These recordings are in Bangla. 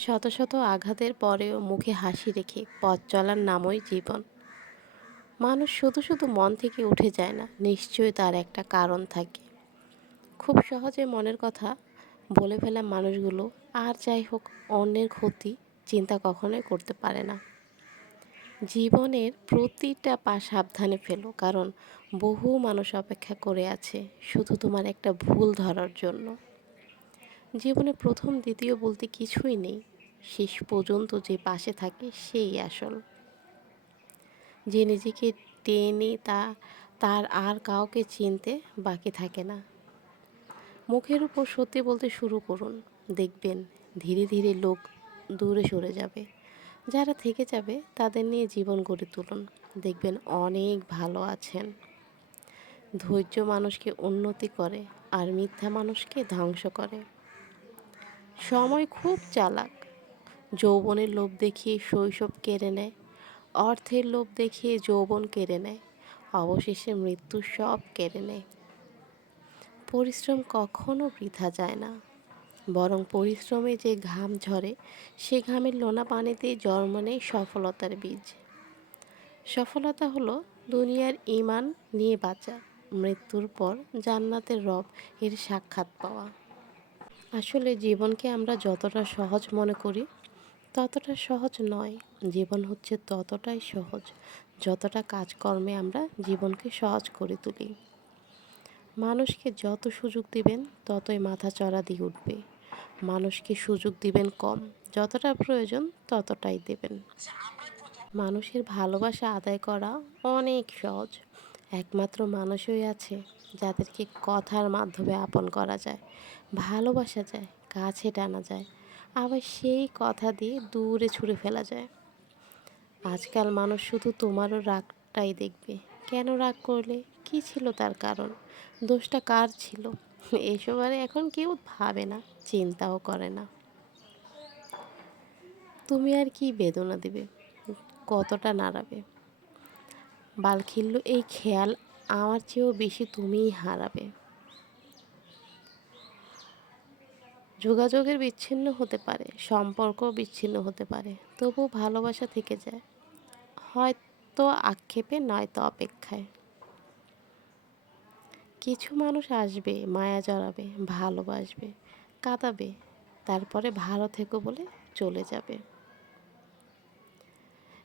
শত শত আঘাতের পরেও মুখে হাসি রেখে পথ চলার নামই জীবন। মানুষ শুধু শুধু মন থেকে উঠে যায় না, নিশ্চয়ই তার একটা কারণ থাকে। খুব সহজে মনের কথা বলে ফেলা মানুষগুলো আর যাই হোক অন্যের ক্ষতি চিন্তা কখনোই করতে পারে না। জীবনের প্রতিটা পা সাবধানে ফেলো, কারণ বহু মানুষ অপেক্ষা করে আছে শুধু তোমার একটা ভুল ধরার জন্য। জীবনে প্রথম, দ্বিতীয় বলতে কিছুই নেই। শেষ পর্যন্ত যে পাশে থাকে সেই আসল। যে নিজেকে টেনে তা, তার আর কাউকে চিনতে বাকি থাকে না। মুখের উপর সত্যি বলতে শুরু করুন, দেখবেন ধীরে ধীরে লোক দূরে সরে যাবে। যারা থেকে যাবে তাদের নিয়ে জীবন গড়ে তুলুন, দেখবেন অনেক ভালো আছেন। ধৈর্য মানুষকে উন্নতি করে আর মিথ্যা মানুষকে ধ্বংস করে। সময় খুব চালাক যৌবনের লোভ দেখিয়ে শৈশব কেড়ে নেয়, অর্থের লোভ দেখিয়ে যৌবন কেড়ে নেয়, অবশেষে মৃত্যু সব কেড়ে নেয়। পরিশ্রম কখনো বৃথা যায় না, বরং পরিশ্রমে যে ঘাম ঝরে, সে ঘামের লোনা পানিতে জন্ম নেয় সফলতার বীজ। সফলতা হলো দুনিয়ার ইমান নিয়ে বাঁচা, মৃত্যুর পর জান্নাতের রব এর সাক্ষাৎ পাওয়া। আসলে জীবনকে আমরা যতটা সহজ মনে করি ততটা সহজ নয়। জীবন হচ্ছে ততটাই সহজ, যতটা কাজকর্মে আমরা জীবনকে সহজ করে তুলি। মানুষকে যত সুযোগ দিবেন, ততই মাথা চড়া দিয়ে উঠবে। মানুষকে সুযোগ দিবেন কম, যতটা প্রয়োজন ততটাই দেবেন। মানুষের ভালোবাসা আদায় করা অনেক সহজ। একমাত্র মানুষই আছে যাদেরকে কথার মাধ্যমে আপন করা যায়, ভালোবাসা যায়, কাছে টানা যায়। আবার সেই কথা দিয়ে দূরে ছুঁড়ে ফেলা যায়। আজকাল মানুষ শুধু তোমারও রাগটাই দেখবে। কেন রাগ করলে? কি ছিল তার কারণ? দোষটা কার ছিল? এসব আর এখন কেউ ভাবে না, চিন্তাও করে না। তুমি আর কি বেদনা দেবে? কতটা নাড়াবে? বালখিল্য, এই খেয়াল আমার চেয়েও বেশি তুমিই হারাবে। যোগাযোগের বিচ্ছিন্ন হতে পারে সম্পর্ক বিচ্ছিন্ন হতে পারে তবু ভালোবাসা থেকে যায়। হয়তো আক্ষেপে, নয়তো অপেক্ষায়। কিছু মানুষ আসবে, মায়া জড়াবে, ভালোবাসবে, কাঁদাবে, তারপরে ভালো থেকো বলে চলে যাবে।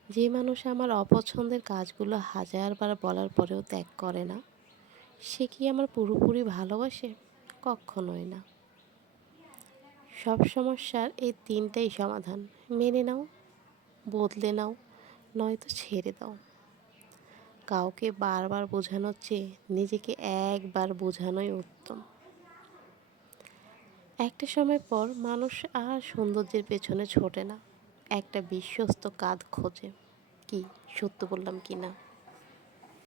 যে মানুষ আমার অপছন্দের কাজগুলো হাজারবার বলার পরেও ত্যাগ করে না, সে কি আমার পুরোপুরি ভালোবাসে? কখনোই না। সব সমস্যার এই তিনটাই সমাধান। মেনে নাও, বদলে নাও, নয়তো ছেড়ে দাও। কাউকে বারবার বোঝানোর চেয়ে নিজেকে একবার বোঝানোই উত্তম। একটা সময় পর মানুষ আর সৌন্দর্যের পেছনে ছোটে না। একটা বিশ্বস্ত কাঁধ খোঁজে। কি? সত্য বললাম কি না?